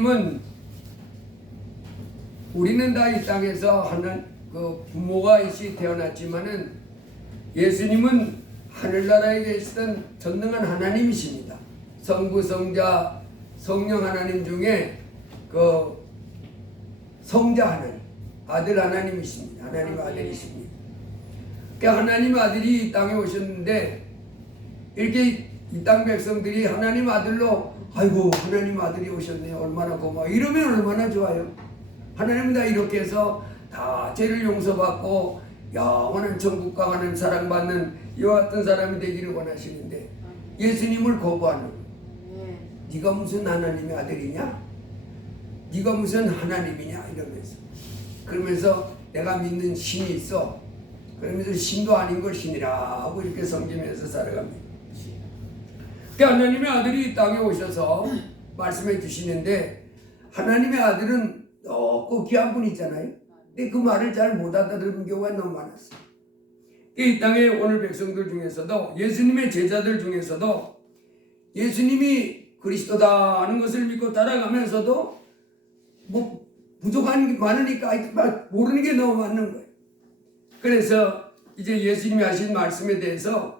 님은 우리는 다 이 땅에서 하는 그 부모가 있이 태어났지만은 예수님은 하늘나라에 계시던 전능한 하나님이십니다. 성부, 성자, 성령 하나님 중에 그 성자 하나님, 아들 하나님이십니다. 하나님 아들이십니다. 그러니까 하나님 아들이 이 땅에 오셨는데 이렇게 이 땅 백성들이 하나님 아들로 아이고 하나님 아들이 오셨네요. 얼마나 고마워. 이러면 얼마나 좋아요. 하나님은 다 이렇게 해서 다 죄를 용서받고 영원한 천국 가는 사랑받는 이와 같은 사람이 되기를 원하시는데 예수님을 거부하는 거예요. 네가 무슨 하나님의 아들이냐? 네가 무슨 하나님이냐? 이러면서 그러면서 내가 믿는 신이 있어. 그러면서 신도 아닌 걸 신이라 하고 이렇게 섬기면서 살아갑니다. 그러니까 하나님의 아들이 이 땅에 오셔서 말씀해 주시는데 하나님의 아들은 그 귀한 분 있잖아요. 근데 그 말을 잘 못 알아듣는 경우가 너무 많았어요. 이 땅에 오늘 백성들 중에서도 예수님의 제자들 중에서도 예수님이 그리스도다 하는 것을 믿고 따라가면서도 뭐 부족한 게 많으니까 모르는 게 너무 많은 거예요. 그래서 이제 예수님이 하신 말씀에 대해서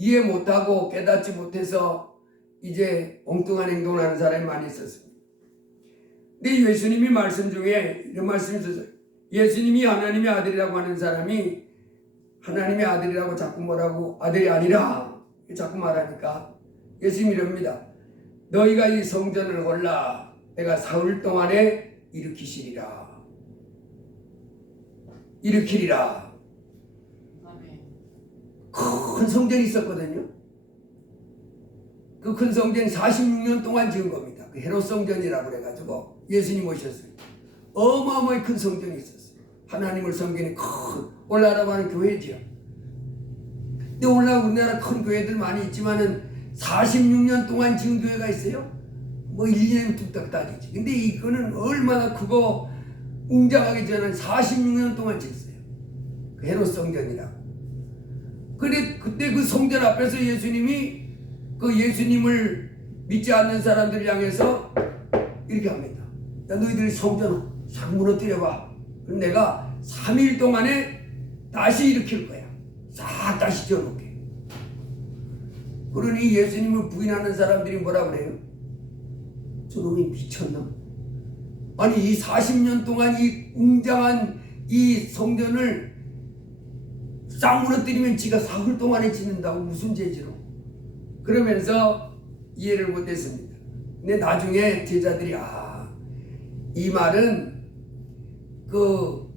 이해 못하고 깨닫지 못해서 이제 엉뚱한 행동을 하는 사람이 많이 있었습니다. 근데 예수님이 말씀 중에 이런 말씀이 있었어요. 예수님이 하나님의 아들이라고 하는 사람이 하나님의 아들이라고 자꾸 뭐라고 아들이 아니라 자꾸 말하니까 예수님이 이럽니다. 너희가 이 성전을 골라 내가 사흘 동안에 일으키리라. 큰 성전이 있었거든요. 그 큰 성전이 46년 동안 지은 겁니다. 그 헤롯 성전이라고 그래가지고 예수님 오셨어요. 어마어마하게 큰 성전이 있었어요. 하나님을 섬기는 큰 올라라고 하는 교회지요. 근데 우리나라 큰 교회들 많이 있지만은 46년 동안 지은 교회가 있어요. 뭐 1년이면 뚝딱 따지지. 근데 이거는 얼마나 크고 웅장하게 지은 46년 동안 지었어요. 그 헤롯 성전이라고. 그때 그 성전 앞에서 예수님이 그 예수님을 믿지 않는 사람들 향해서 이렇게 합니다. 야, 너희들이 성전 싹 무너뜨려봐. 그럼 내가 3일 동안에 다시 일으킬 거야. 싹 다시 지어놓게. 그러니 예수님을 부인하는 사람들이 뭐라 그래요? 저놈이 미쳤나? 아니 이 40년 동안 이 웅장한 이 성전을 싹 무너뜨리면 지가 사흘 동안에 짓는다고 무슨 재지로? 그러면서 이해를 못했습니다. 근데 나중에 제자들이 이 말은 그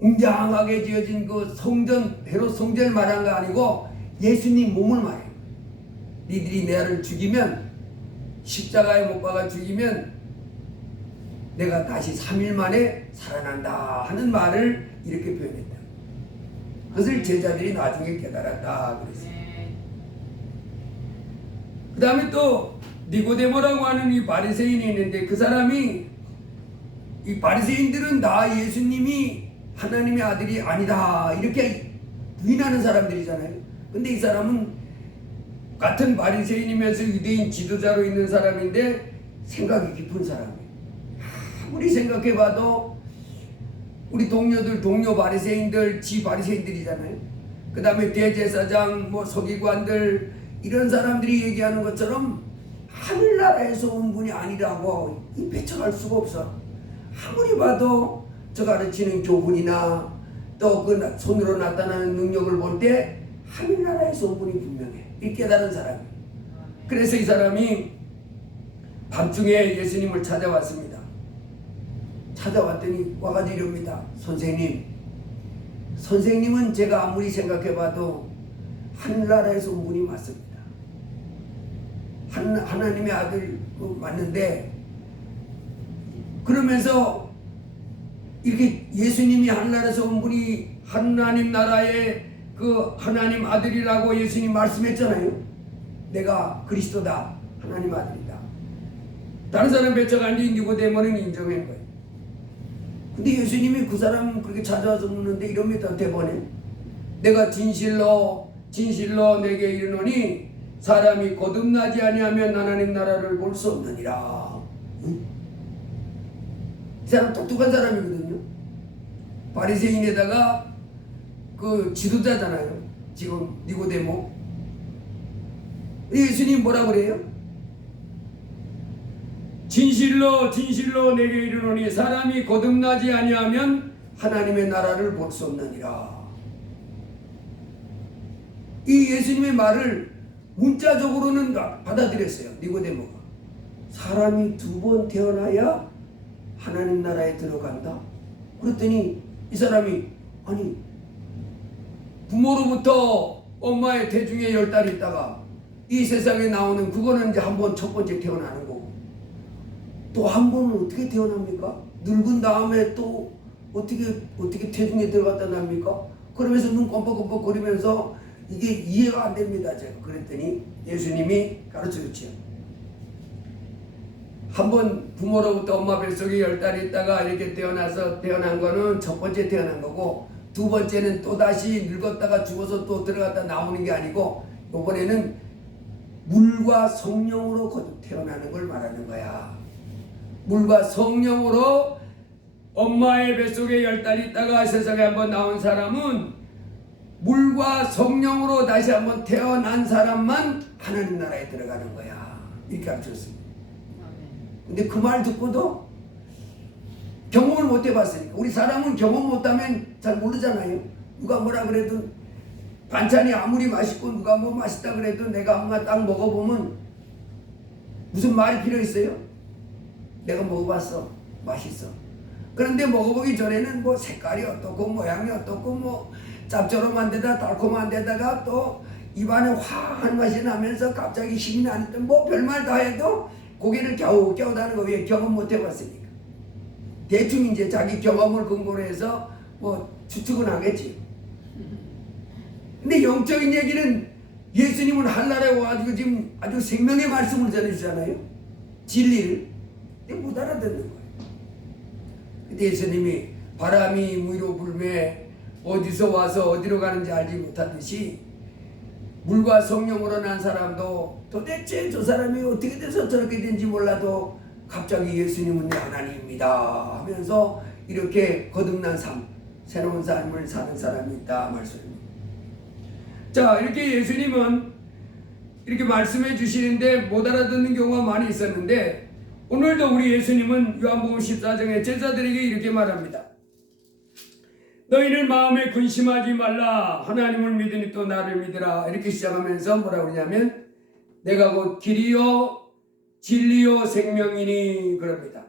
웅장하게 지어진 그 성전 헤롯 성전을 말한 거 아니고 예수님 몸을 말해요. 니들이 내를 죽이면 십자가에 못 박아 죽이면 내가 다시 3일 만에 살아난다 하는 말을 이렇게 표현했다. 그것을 제자들이 나중에 깨달았다 그랬어요. 그 다음에 또 니고데모라고 하는 이 바리새인이 있는데 그 사람이 이 바리새인들은 다 예수님이 하나님의 아들이 아니다 이렇게 부인하는 사람들이잖아요. 근데 이 사람은 같은 바리새인이면서 유대인 지도자로 있는 사람인데 생각이 깊은 사람이에요. 아무리 생각해봐도 우리 동료 바리새인들, 지 바리새인들이잖아요. 그 다음에 대제사장, 서기관들 이런 사람들이 얘기하는 것처럼 하늘나라에서 온 분이 아니라고 배척할 수가 없어. 아무리 봐도 저 가르치는 교훈이나 또 그 손으로 나타나는 능력을 볼 때 하늘나라에서 온 분이 분명해. 이 깨달은 사람이. 그래서 이 사람이 밤중에 예수님을 찾아왔습니다. 찾아왔더니 와가지고 이럽니다. 선생님은 제가 아무리 생각해봐도 하늘나라에서 온 분이 맞습니다. 하나님의 아들 맞는데 그러면서 이렇게 예수님이 하늘나라에서 온 분이 하나님 나라의 그 하나님 아들이라고 예수님 말씀했잖아요. 내가 그리스도다. 하나님 아들이다. 다른 사람 배척하는데 니고데모는 인정한 거예요. 근데 예수님이 그 사람 그렇게 찾아와서 묻는데 이럽니다. 대번에 내가 진실로 내게 이르노니 사람이 거듭나지 아니하면 하나님 나라를 볼 수 없느니라. 응? 이 사람 똑똑한 사람이거든요. 바리새인에다가 그 지도자잖아요. 지금 니고데모. 예수님 뭐라 그래요? 진실로 진실로 내게 이르노니 사람이 거듭나지 아니하면 하나님의 나라를 볼 수 없느니라. 이 예수님의 말을 문자적으로는 받아들였어요. 니고데모가. 사람이 두 번 태어나야 하나님 나라에 들어간다. 그랬더니 이 사람이 아니 부모로부터 엄마의 태중에 10달 있다가 이 세상에 나오는 그거는 이제 한 번 첫 번째 태어나는 거고 또 한 번은 어떻게 태어납니까? 늙은 다음에 또 어떻게 태중에 들어갔다 납니까? 그러면서 눈 껌뻑껌뻑 거리면서 이게 이해가 안 됩니다. 제가 그랬더니 예수님이 가르쳐줬지요. 한 번 부모로부터 엄마 뱃속에 10달 있다가 이렇게 태어난 거는 첫 번째 태어난 거고 두 번째는 또다시 늙었다가 죽어서 또 들어갔다 나오는 게 아니고 이번에는 물과 성령으로 거듭 태어나는 걸 말하는 거야. 물과 성령으로 엄마의 뱃속에 10달 있다가 세상에 한번 나온 사람은 물과 성령으로 다시 한번 태어난 사람만 하나님 나라에 들어가는 거야. 이렇게 가르쳤습니다. 근데 그 말 듣고도 경험을 못 해봤으니까. 우리 사람은 경험 못하면 잘 모르잖아요. 누가 뭐라 그래도 반찬이 아무리 맛있고 누가 뭐 맛있다 그래도 내가 한번 딱 먹어보면 무슨 말이 필요 있어요? 내가 먹어봤어. 맛있어. 그런데 먹어보기 전에는 뭐 색깔이 어떻고 모양이 어떻고 뭐 짭조름한 데다 달콤한 데다가 또 입안에 화한 맛이 나면서 갑자기 힘이 나는데 뭐 별말 다 해도 고개를 갸우갸우하는 거 왜 경험 못 해봤으니까. 대충 이제 자기 경험을 근거로 해서 뭐 추측은 하겠지. 근데 영적인 얘기는 예수님은 한나라에 와가지고 지금 아주 생명의 말씀을 전해주잖아요. 진리를. 근데 못 알아듣는 거예요. 근데 예수님이 바람이 위로 불매 어디서 와서 어디로 가는지 알지 못하듯이 물과 성령으로 난 사람도 도대체 저 사람이 어떻게 돼서 저렇게 된지 몰라도 갑자기 예수님은 하나님입니다 하면서 이렇게 거듭난 삶, 새로운 삶을 사는 사람이 있다 말씀입니다. 자, 이렇게 예수님은 이렇게 말씀해 주시는데 못 알아듣는 경우가 많이 있었는데 오늘도 우리 예수님은 요한복음 14장에 제자들에게 이렇게 말합니다. 너희는 마음에 근심하지 말라. 하나님을 믿으니 또 나를 믿으라. 이렇게 시작하면서 뭐라고 그러냐면 내가 곧 길이요 진리요 생명이니 그럽니다.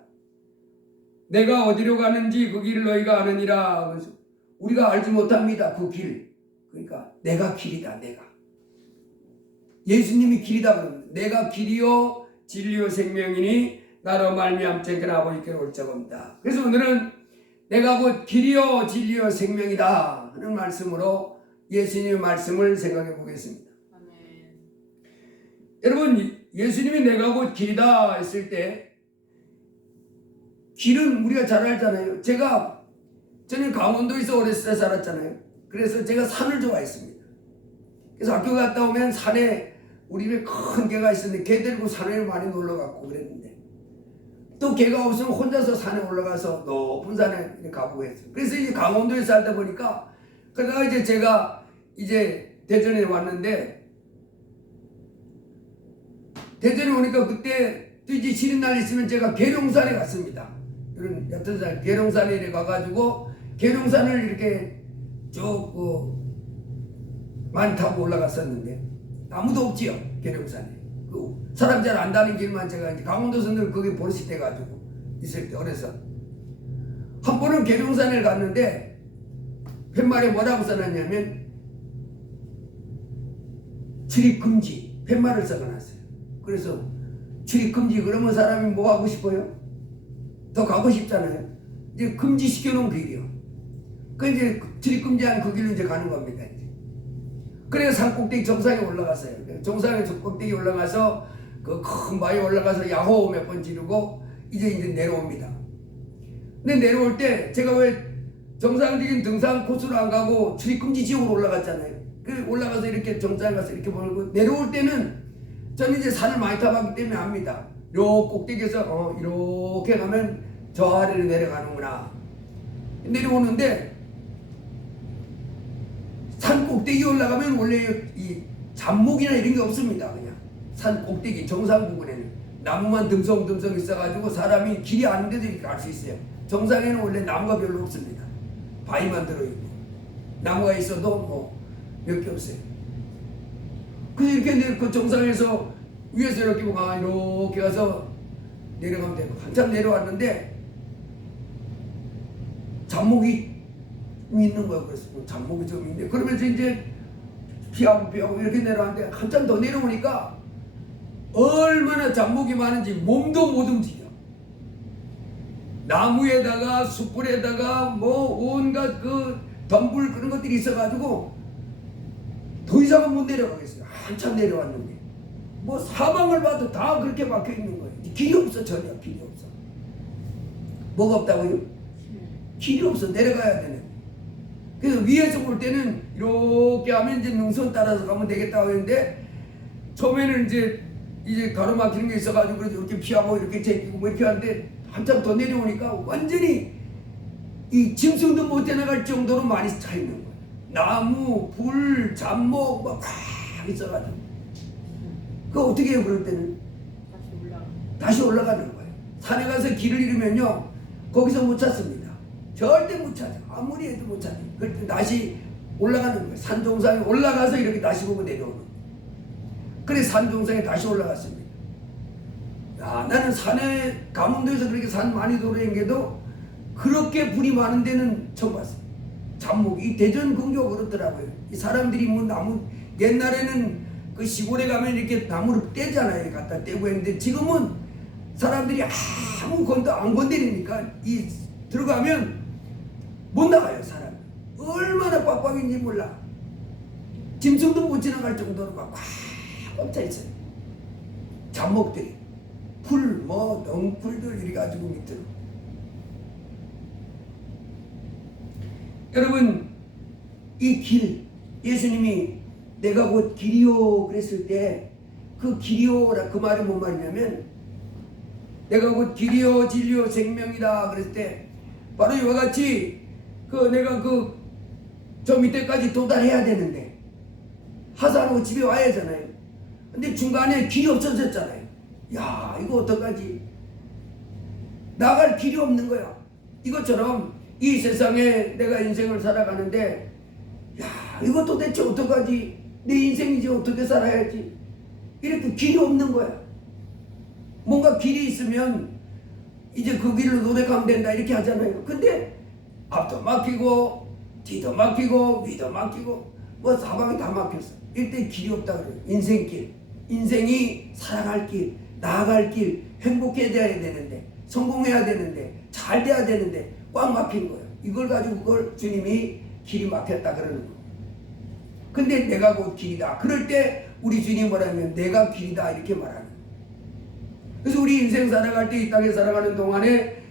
내가 어디로 가는지 그 길을 너희가 아느니라. 그래서 우리가 알지 못합니다. 그 길. 그러니까 내가 길이다. 내가. 예수님이 길이다 그럽니다. 내가 길이요 진리요 생명이니 나로 말미암자가 아버지께 올 적입니다. 그래서 오늘은 내가 곧 길이요 진리요 생명이다 하는 말씀으로 예수님의 말씀을 생각해 보겠습니다. 아멘. 여러분 예수님이 내가 곧 길이다 했을 때 길은 우리가 잘 알잖아요. 저는 강원도에서 오래 살았잖아요. 그래서 제가 산을 좋아했습니다. 그래서 학교 갔다 오면 산에 우리 집에 큰 개가 있었는데 개 데리고 산에 많이 놀러 갔고 그랬는데 또 개가 없으면 혼자서 산에 올라가서 높은 산에 가보고 했어요. 그래서 이제 강원도에 살다 보니까 그러다가 이제 제가 이제 대전에 왔는데 대전에 오니까 그때 또 이제 쉬는 날 있으면 제가 계룡산에 갔습니다. 이런 얕은 산 계룡산에 이렇게 가가지고 계룡산을 이렇게 쭉 많이 타고 올라갔었는데 아무도 없지요. 계룡산에 사람 잘 안 다니는 길만 제가 이제 강원도선들 거기 버릇이 돼가지고 있을 때 어려서 한 번은 계룡산을 갔는데 팻말에 뭐라고 써놨냐면 출입금지 팻말을 써놨어요. 그래서 출입금지 그러면 사람이 뭐 하고 싶어요? 더 가고 싶잖아요. 이제 금지시켜놓은 길이요. 그 이제 출입금지한 그 길로 이제 가는 겁니다. 이제. 그래서 산꼭대기 정상에 올라갔어요. 정상에 꼭대기 올라가서 그 큰 바위 올라가서 야호 몇 번 지르고 이제 내려옵니다. 근데 내려올 때 제가 왜 정상적인 등산 코스로 안 가고 출입금지 지역으로 올라갔잖아요. 그 올라가서 이렇게 정상에 가서 이렇게 보고 내려올 때는 저는 이제 산을 많이 타봤기 때문에 압니다. 요 꼭대기에서 이렇게 가면 저 아래로 내려가는구나. 내려오는데 산 꼭대기 올라가면 원래 이 잡목이나 이런 게 없습니다. 그냥 산 꼭대기 정상 부분에는 나무만 듬성듬성 있어가지고 사람이 길이 아는데도 이렇게 갈 수 있어요. 정상에는 원래 나무가 별로 없습니다. 바위만 들어있고 나무가 있어도 뭐 몇 개 없어요. 그래서 이렇게 그 정상에서 위에서 이렇게 이렇게 가서 내려가면 되고 한참 내려왔는데 잡목이 있는 거야. 그래서 잡목이 좀 있는데 그러면서 이제 피하고 이렇게 내려왔는데 한참 더 내려오니까 얼마나 잡목이 많은지 몸도 못 움직여. 나무에다가 숯불에다가 뭐 온갖 그 덤불 그런 것들이 있어가지고 더 이상은 못 내려가겠어요. 한참 내려왔는데 뭐 사방을 봐도 다 그렇게 막혀 있는 거예요. 길이 없어. 전혀 길이 없어. 뭐가 없다고요? 길이 없어. 내려가야 되는. 그래서 위에서 볼 때는 이렇게 하면 이제 능선 따라서 가면 되겠다고 했는데 처음에는 이제 가로막히는 게 있어가지고 그래서 이렇게 피하고 이렇게 제끼고 뭐 이렇게 하는데 한참 더 내려오니까 완전히 이 짐승도 못 지나갈 정도로 많이 차 있는 거예요. 나무, 불, 잡목 막 꽉 있어가지고 그거 어떻게 해요? 그럴 때는 다시 올라가는 거예요. 산에 가서 길을 잃으면요 거기서 못 찾습니다. 절대 못 찾아. 아무리 해도 못 찾아. 그럴 때 다시 올라가는 거예요. 산 정상에 올라가서 이렇게 다시 보고 내려오는 거예요. 그래 산 정상에 다시 올라갔습니다. 야, 나는 산에 강원도에서 그렇게 산 많이 돌아다니게도 그렇게 불이 많은 데는 처음 봤어요. 잡목이 대전 근교 그렇더라고요. 이 사람들이 뭐 나무 옛날에는 그 시골에 가면 이렇게 나무를 떼잖아요. 갖다 떼고 했는데 지금은 사람들이 아무 건도 안 건드리니까 이 들어가면 못 나가요. 사람 얼마나 빡빡인지 몰라. 짐승도 못 지나갈 정도로 막 꽉 차 있어요. 잡목들이 풀 뭐 덩풀들 이래 가지고 밑으로. 여러분 이 길 예수님이 내가 곧 길이요 그랬을 때 그 길이요라 그 말이 뭔 말이냐면 내가 곧 길이요 진리요 생명이다 그랬을 때 바로 이와 같이 그 내가 그 저 밑에까지 도달해야 되는데 하산하고 집에 와야 하잖아요. 근데 중간에 길이 없어졌잖아요. 야 이거 어떡하지? 나갈 길이 없는 거야. 이것처럼 이 세상에 내가 인생을 살아가는데 야 이거 도대체 어떡하지? 내 인생 이제 어떻게 살아야지? 이렇게 길이 없는 거야. 뭔가 길이 있으면 이제 그 길로 노력하면 된다 이렇게 하잖아요. 근데 앞도 막히고 뒤도 막히고 위도 막히고 뭐 사방이 다 막혔어. 이때 길이 없다 그래요. 인생길. 인생이 살아갈 길, 나아갈 길, 행복해져야 되는데 성공해야 되는데 잘 돼야 되는데 꽉 막힌 거예요. 이걸 가지고 그걸 주님이 길이 막혔다 그러는 거예요. 근데 내가 곧 길이다. 그럴 때 우리 주님이 뭐라면 내가 길이다 이렇게 말하는 거예요. 그래서 우리 인생 살아갈 때 이 땅에 살아가는 동안에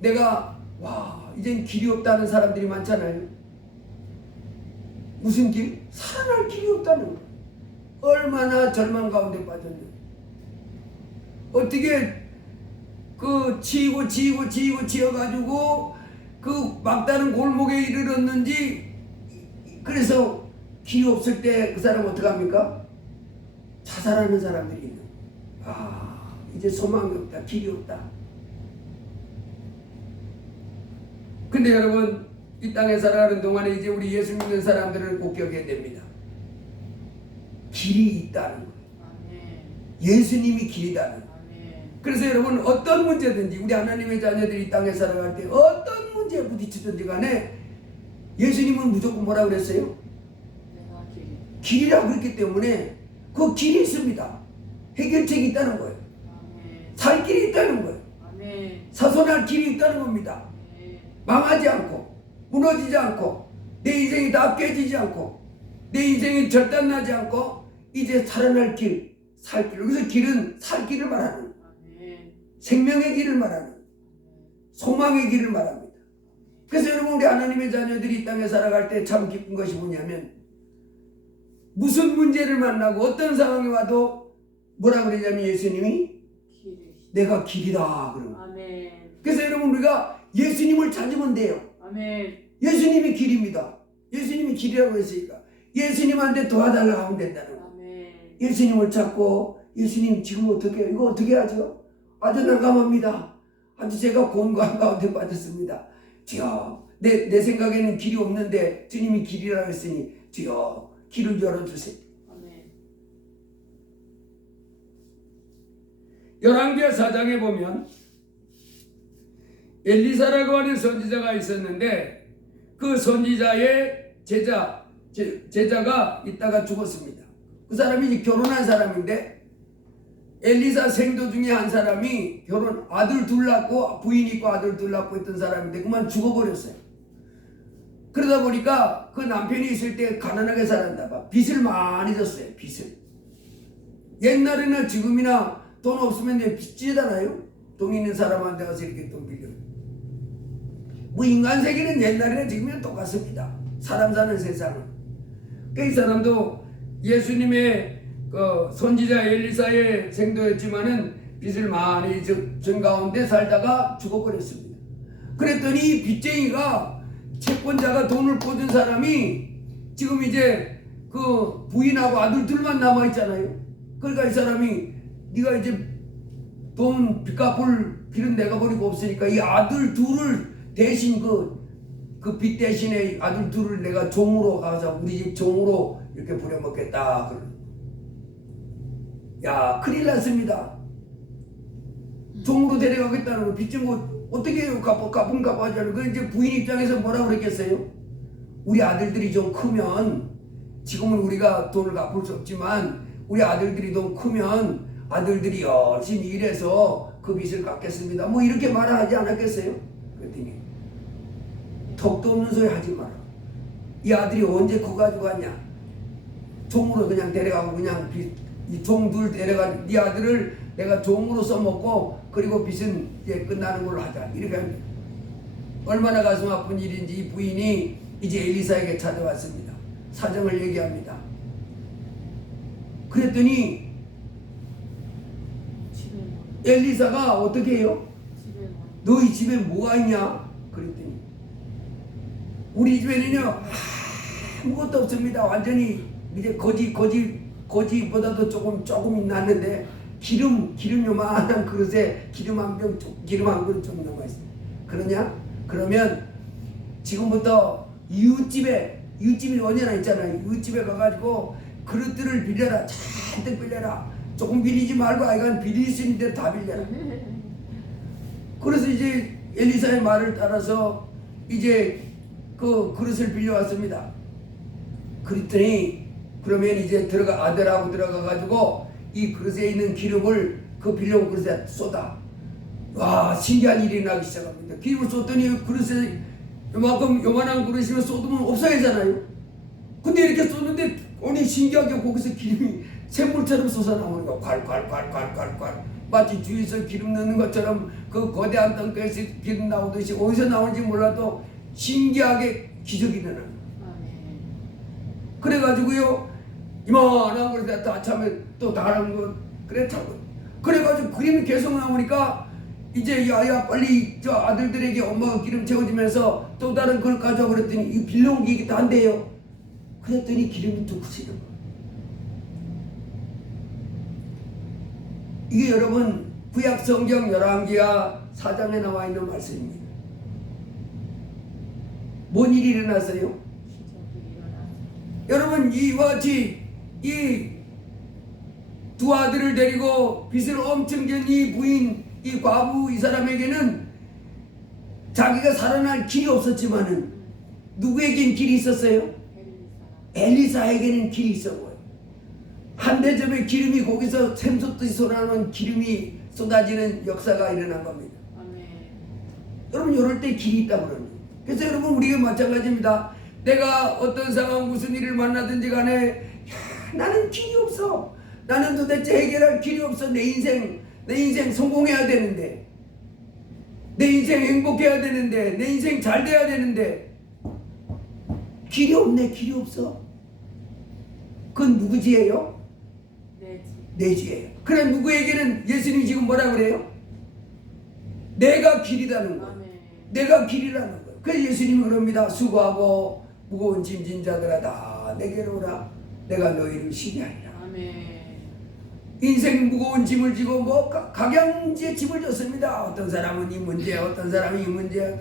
내가 와 이젠 길이 없다는 사람들이 많잖아요. 무슨 길? 살아날 길이 없다는 거예요. 얼마나 절망 가운데 빠졌는지. 어떻게 그 지어가지고 그 막다른 골목에 이르렀는지. 그래서 길이 없을 때 그 사람 어떡합니까? 자살하는 사람들이 있는 거예요. 아 이제 소망이 없다. 길이 없다. 근데 여러분 이 땅에 살아가는 동안에 이제 우리 예수 믿는 사람들은 꼭 기억해야 됩니다. 길이 있다는 거예요. 예수님이 길이다는 거예요. 그래서 여러분 어떤 문제든지 우리 하나님의 자녀들이 이 땅에 살아갈 때 어떤 문제에 부딪히든지 간에 예수님은 무조건 뭐라고 그랬어요? 길이라고 그랬기 때문에 그 길이 있습니다. 해결책이 있다는 거예요. 살 길이 있다는 거예요. 사선할 길이 있다는 겁니다. 망하지 않고 무너지지 않고 내 인생이 다 깨지지 않고 내 인생이 절단나지 않고 이제 살아날 길, 살 길. 여기서 길은 살 길을 말하는 생명의 길을 말하는 소망의 길을 말합니다. 그래서 여러분 우리 하나님의 자녀들이 이 땅에 살아갈 때 참 기쁜 것이 뭐냐면 무슨 문제를 만나고 어떤 상황이 와도 뭐라 그러냐면 예수님이 내가 길이다 그러는 거예요. 아멘. 그래서 여러분 우리가 예수님을 찾으면 돼요. 아멘. 예수님이 길입니다. 예수님이 길이라고 했으니까 예수님한테 도와달라고 하면 된다는 거예요. 아멘. 예수님을 찾고 예수님 지금 어떻게 이거 어떻게 하죠? 아주 난감합니다. 아주 제가 곤고한 가운데 빠졌습니다. 주여 내 생각에는 길이 없는데 주님이 길이라고 했으니 주여 길을 열어주세요. 아멘. 열왕기하 4장에 보면 엘리사라고 하는 선지자가 있었는데 그 선지자의 제자가 있다가 죽었습니다. 그 사람이 결혼한 사람인데 엘리사 생도 중에 한 사람이 아들 둘 낳고 부인 있고 아들 둘 낳고 있던 사람인데 그만 죽어버렸어요. 그러다 보니까 그 남편이 있을 때 가난하게 살았나 봐. 빚을 많이 졌어요. 빚을. 옛날에나 지금이나 돈 없으면 빚 지잖아요. 돈 있는 사람한테 가서 이렇게 돈 빌려. 뭐 인간 세계는 옛날이나 지금이나 똑같습니다. 사람 사는 세상은. 그 이 사람도 예수님의 그 선지자 엘리사의 생도였지만은 빚을 많이 진 가운데 살다가 죽어버렸습니다. 그랬더니 빚쟁이가 채권자가 돈을 꿔준 사람이 지금 이제 그 부인하고 아들 둘만 남아 있잖아요. 그러니까 이 사람이 네가 이제 돈 빚 갚을 빚은 내가 버리고 없으니까 이 아들 둘을 대신 그 빚 대신에 아들 둘을 내가 종으로 가서 우리 집 종으로 이렇게 부려먹겠다. 야 큰일 났습니다. 종으로 데려가겠다는 거 빚진 거 어떻게 해요? 갚아야지 않은 거. 이제 부인 입장에서 뭐라고 그랬겠어요? 우리 아들들이 좀 크면 지금은 우리가 돈을 갚을 수 없지만 우리 아들들이 좀 크면 아들들이 열심히 일해서 그 빚을 갚겠습니다. 뭐 이렇게 말을 하지 않았겠어요? 그랬더니 턱도 없는 소리 하지 마라. 이 아들이 언제 커가지고 왔냐? 종으로 그냥 데려가고 그냥 이 종들 데려가 네 아들을 내가 종으로 써먹고 그리고 빚은 이제 끝나는 걸로 하자. 이렇게 합니다. 얼마나 가슴 아픈 일인지 이 부인이 이제 엘리사에게 찾아왔습니다. 사정을 얘기합니다. 그랬더니 엘리사가 어떻게 해요? 너희 집에 뭐가 있냐? 그랬더니 우리 집에는요 아무것도 없습니다. 완전히 이제 거지보다도 조금 낫는데 기름 요만한 그릇에 기름 한 그릇 좀 남아있어요. 그러냐? 그러면 지금부터 이웃집이 언제나 있잖아요. 이웃집에 가가지고 그릇들을 빌려라. 잔뜩 빌려라. 조금 빌리지 말고 아이가 빌릴 수 있는 대로 다 빌려라. 그래서 이제 엘리사의 말을 따라서 이제 그 그릇을 빌려왔습니다. 그랬더니 그러면 이제 아들하고 들어가가지고 이 그릇에 있는 기름을 그 빌려온 그릇에 쏟아. 와 신기한 일이 나기 시작합니다. 기름을 쏟더니 그릇에 요만한 그릇이면 쏟으면 없어야잖아요. 근데 이렇게 쏟는데 아니 신기하게 거기서 기름이 샘물처럼 솟아나오는 거야. 콸콸콸콸콸콸 마치 주위에서 기름 넣는 것처럼 그 거대한 덩크에서 기름 나오듯이 어디서 나오는지 몰라도 신기하게 기적이 일어나는 거야. 그래가지고요 이만한 그릇에 다 차면 또 다른 거 그래 차고 그래가지고 그림이 계속 나오니까 이제 야야 빨리 저 아들들에게 엄마가 기름 채워주면서 또 다른 걸 가져와 그랬더니 이 빌려온 게 이게 다 안 돼요. 그랬더니 기름이 뚝 치는 거예요. 이게 여러분 구약 성경 열왕기하 4장에 나와 있는 말씀입니다. 뭔 일이 일어났어요? 여러분 이와 같이 이 두 아들을 데리고 빚을 엄청 진 이 부인 이 과부 이 사람에게는 자기가 살아날 길이 없었지만은 누구에겐 길이 있었어요? 엘리사에게는 길이 있었고요. 한 대접의 기름이 거기서 샘솟듯이 솟아나는 기름이 쏟아지는 역사가 일어난 겁니다. 아멘. 여러분 이럴 때 길이 있다고 그러는 거예요. 그래서 여러분 우리가 마찬가지입니다. 내가 어떤 상황 무슨 일을 만나든지 간에 나는 길이 없어. 나는 도대체 해결할 길이 없어. 내 인생 성공해야 되는데 내 인생 행복해야 되는데 내 인생 잘 돼야 되는데 길이 없네. 길이 없어. 그건 누구 지혜요? 내 지. 내 지혜예요. 그래 누구에게는 예수님이 지금 뭐라 그래요? 내가 길이라는 거예요. 아멘. 내가 길이라는 거예요. 그래서 예수님이 그럽니다. 수고하고 무거운 짐진 자들아 다 내게로 오라. 내가 너희를 쉬게 하리라. 아멘. 인생 무거운 짐을 지고 뭐 각양문제에 짐을 졌습니다. 어떤 사람은 이 문제, 어떤 사람은 이 문제,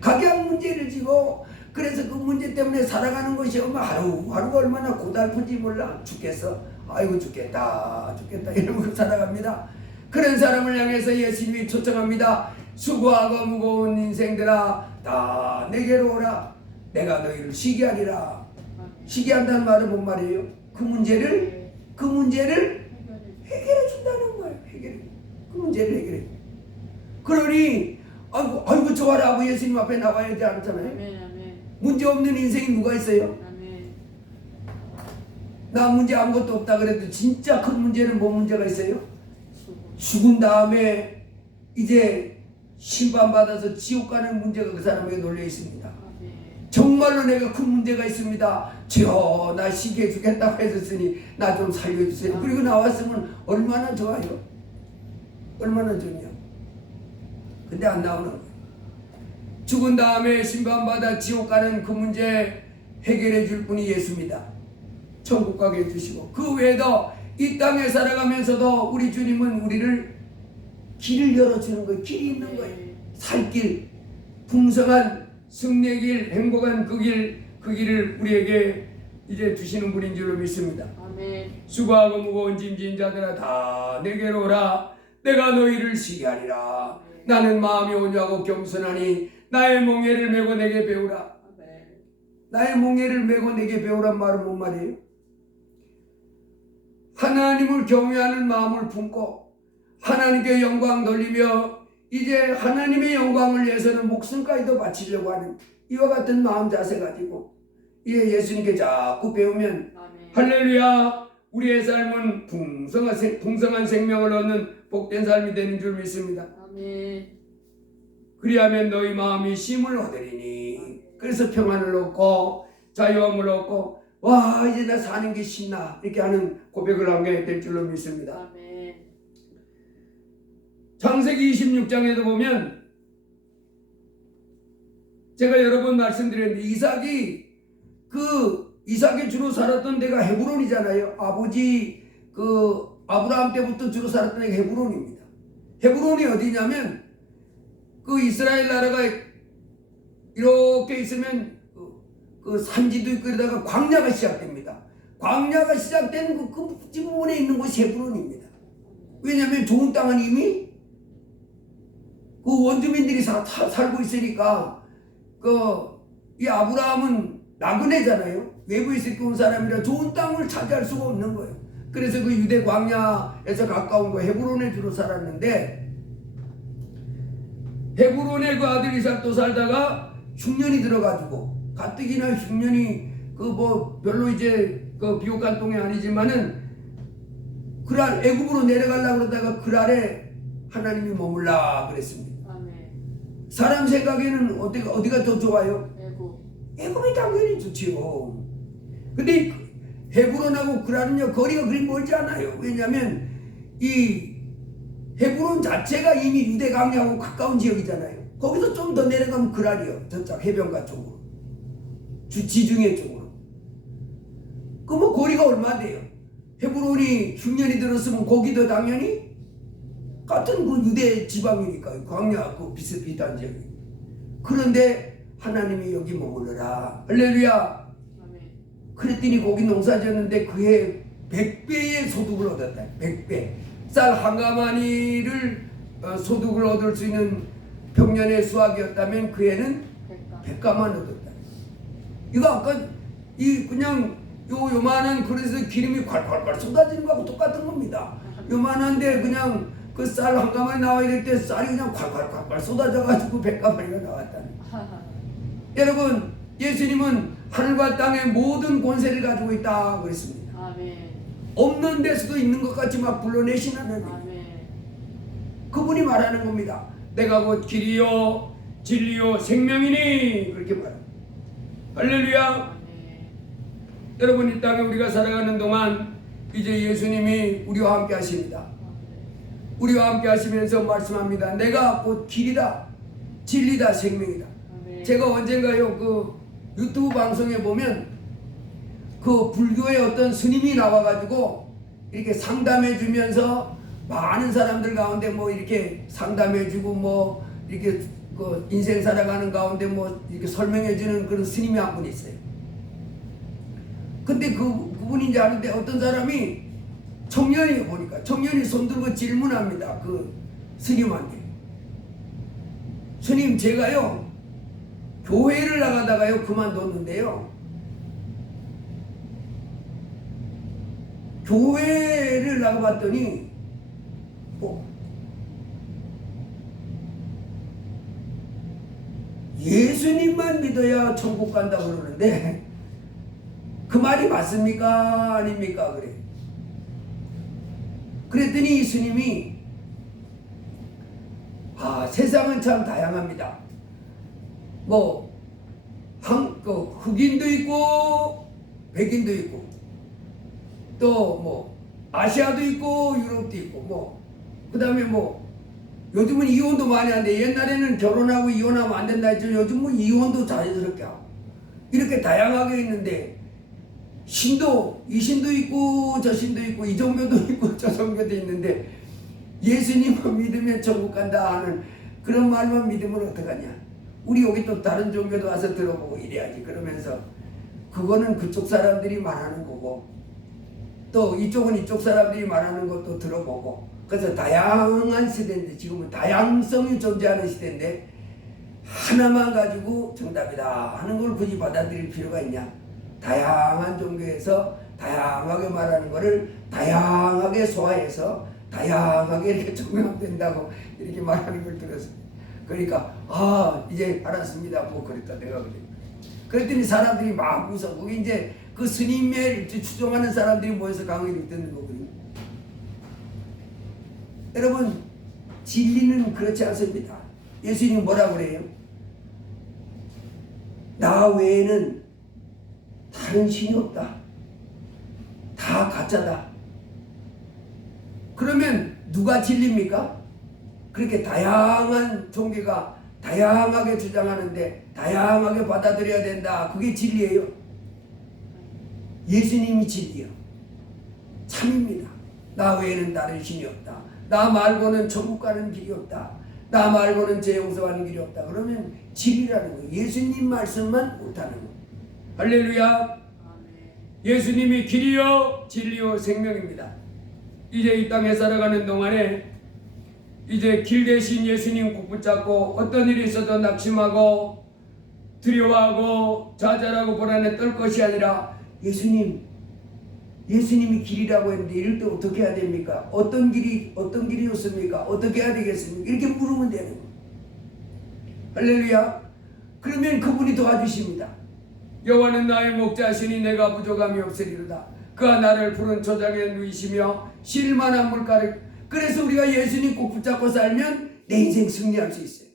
각양 문제를 지고 그래서 그 문제 때문에 살아가는 것이 하루가 얼마나 고달픈지 몰라. 죽겠어. 아이고 죽겠다 이러면서 살아갑니다. 그런 사람을 향해서 예수님이 초청합니다. 수고하고 무거운 인생들아 다 내게로 오라. 내가 너희를 쉬게 하리라. 쉬게 한다는 말은 뭔 말이에요? 그 문제를 해결해 준다는 거예요. 그 문제를 해결해. 그러니 아이고 좋아라. 예수님 앞에 나와야 되지 않잖아요. 아멘. 아멘. 문제 없는 인생이 누가 있어요? 아멘. 나 문제 아무것도 없다 그래도 진짜 큰 문제는 뭔 문제가 있어요? 수고. 죽은 다음에 이제 심판받아서 지옥 가는 문제가 그 사람에게 놓여 있습니다. 아멘. 정말로 내가 큰 문제가 있습니다. 주여 나 쉬게 해주겠다고 했었으니 나 좀 살려주세요. 그리고 나왔으면 얼마나 좋아요. 얼마나 좋냐. 근데 안 나오는 거예요. 죽은 다음에 심판받아 지옥 가는 그 문제 해결해 줄 분이 예수입니다. 천국 가게 해주시고 그 외에도 이 땅에 살아가면서도 우리 주님은 우리를 길을 열어주는 거예요. 길이 있는 거예요. 살 길, 풍성한 승리의 길, 행복한 그 길을 우리에게 이제 주시는 분인 줄로 믿습니다. 아멘. 수고하고 무거운 짐진 자들아 다 내게로 오라. 내가 너희를 쉬게 하리라. 나는 마음이 온유하고 겸손하니 나의 몽해를 메고 내게 배우라. 아멘. 나의 몽해를 메고 내게 배우란 말은 뭔 말이에요? 하나님을 경외하는 마음을 품고 하나님께 영광 돌리며 이제 하나님의 영광을 위해서는 목숨까지도 바치려고 하는 이와 같은 마음 자세 가지고 이제 예수님께 자꾸 배우면 아멘. 할렐루야 우리의 삶은 풍성한 생명을 얻는 복된 삶이 되는 줄 믿습니다. 아멘. 그리하면 너희 마음이 쉼을 얻으리니 그래서 평안을 얻고 자유함을 얻고 와 이제 나 사는 게 신나 이렇게 하는 고백을 하게 될 줄로 믿습니다. 아멘. 창세기 26장에도 보면 제가 여러 번 말씀드렸는데 이삭이 주로 살았던 데가 헤브론이잖아요. 아버지 아브라함 때부터 주로 살았던 데가 헤브론입니다. 헤브론이 어디냐면 그 이스라엘 나라가 이렇게 있으면 그 산지도 있고 이러다가 광야가 시작됩니다. 광야가 시작된 그 부분에 있는 곳이 헤브론입니다. 왜냐하면 좋은 땅은 이미 그 원주민들이 살고 있으니까 이 아브라함은 나그네잖아요. 외부에서 온 사람이라 좋은 땅을 차지할 수가 없는 거예요. 그래서 그 유대 광야에서 가까운 거 헤브론에 주로 살았는데 헤브론에 그 아들 이삭도 살다가 흉년이 들어가지고 가뜩이나 흉년이 별로 이제 비옥한 동이 아니지만은 그랄 애굽으로 내려가려고 그러다가 그랄에 하나님이 머물라 그랬습니다. 아멘. 사람 생각에는 어디가 더 좋아요? 애굽이 당연히 좋지요. 근데 헤브론하고 그랄은요 거리가 그리 멀지 않아요. 왜냐하면 이 헤브론 자체가 이미 유대 강야하고 가까운 지역이잖아요. 거기서 좀 더 내려가면 그랄이요. 저쪽 해변가 쪽으로 지중해 쪽으로. 그 뭐 거리가 얼마 돼요? 헤브론이 흉년이 들었으면 거기도 당연히 같은 그 유대 지방이니까 광야 그 비슷비슷한 지역이. 그런데 하나님이 여기 머무르라. 할렐루야. 아멘. 그랬더니 거기 농사 지었는데 그해 100배의 소득을 얻었다. 100배. 쌀 한 가마니를 소득을 얻을 수 있는 평년의 수확이었다면 그 해는 100가만 얻었다. 이거 아까 그냥 요만한 그래서 기름이 콸콸콸 쏟아지는 거하고 똑같은 겁니다. 요만한데 그냥 그 쌀 한 가마니 나와야 될 때 쌀이 그냥 콸콸콸 쏟아져가지고 100가마니가 나왔다는. 여러분 예수님은 하늘과 땅의 모든 권세를 가지고 있다 그랬습니다. 아멘. 없는 데서도 있는 것 같이 막 불러내신 하나님. 아멘. 그분이 말하는 겁니다. 내가 곧 길이요 진리요 생명이니 그렇게 말합니다. 할렐루야. 아멘. 여러분, 이 땅에 우리가 살아가는 동안 이제 예수님이 우리와 함께 하십니다. 우리와 함께 하시면서 말씀합니다. 내가 곧 길이다, 진리다, 생명이다. 아멘. 제가 언젠가요, 그 유튜브 방송에 보면 그 불교의 어떤 스님이 나와가지고 이렇게 상담해 주면서 많은 사람들 가운데 뭐 이렇게 상담해 주고 뭐 이렇게 그 인생 살아가는 가운데 뭐 이렇게 설명해 주는 그런 스님이 한 분 있어요. 근데 그분인지 아는데 어떤 사람이 청년이에요. 보니까 청년이 손들고 질문합니다. 그 스님한테. 스님, 제가요 교회를 나가다가요 그만뒀는데요, 교회를 나가봤더니 예수님만 믿어야 천국 간다 그러는데 그 말이 맞습니까? 아닙니까? 그래. 그랬더니 이 스님이 세상은 참 다양합니다. 뭐 흑인도 있고 백인도 있고 또 뭐 아시아도 있고 유럽도 있고 뭐 그다음에 뭐 요즘은 이혼도 많이 하는데 옛날에는 결혼하고 이혼하면 안 된다 했죠. 요즘 뭐 이혼도 자연스럽게 하고 이렇게 다양하게 있는데 신도 이 신도 있고 저 신도 있고 이 종교도 있고 저 종교도 있는데 예수님만 믿으면 천국 간다 하는 그런 말만 믿으면 어떡하냐. 우리 여기 또 다른 종교도 와서 들어보고 이래야지. 그러면서 그거는 그쪽 사람들이 말하는 거고 또 이쪽은 이쪽 사람들이 말하는 것도 들어보고 그래서 다양한 시대인데 지금은 다양성이 존재하는 시대인데 하나만 가지고 정답이다 하는 걸 굳이 받아들일 필요가 있냐. 다양한 종교에서 다양하게 말하는 것을 다양하게 소화해서 다양하게 이렇게 적용된다고 이렇게 말하는 걸 들었습니다. 그러니까 이제 알았습니다. 뭐 그랬다 내가 그래. 그랬더니 사람들이 막 웃어. 그게 이제 그 스님을 추종하는 사람들이 모여서 강의를 듣는 거거든요. 여러분, 진리는 그렇지 않습니다. 예수님 뭐라고 그래요? 나 외에는 다른 신이 없다. 다 가짜다. 그러면 누가 진리입니까? 그렇게 다양한 종교가 다양하게 주장하는데 다양하게 받아들여야 된다. 그게 진리예요. 예수님이 진리요. 참입니다. 나 외에는 다른 신이 없다. 나 말고는 천국 가는 길이 없다. 나 말고는 죄 용서하는 길이 없다. 그러면 진리라는 거예요. 예수님 말씀만 옳다는 거예요. 할렐루야. 예수님이 길이요 진리요 생명입니다. 이제 이 땅에 살아가는 동안에 이제 길 대신 예수님 꼭 붙잡고 어떤 일이 있어도 낙심하고 두려워하고 좌절하고 불안에 떨 것이 아니라 예수님이 길이라고 했는데 이럴 때 어떻게 해야 됩니까? 어떤 길이었습니까? 어떻게 해야 되겠습니까? 이렇게 물으면 되는 거예요. 할렐루야. 그러면 그분이 도와주십니다. 여호와는 나의 목자시니 내가 부족함이 없으리로다. 그가 나를 푸른 초장에 누이시며 쉴만한 물가를. 그래서 우리가 예수님 꼭 붙잡고 살면 내 인생 승리할 수 있어요.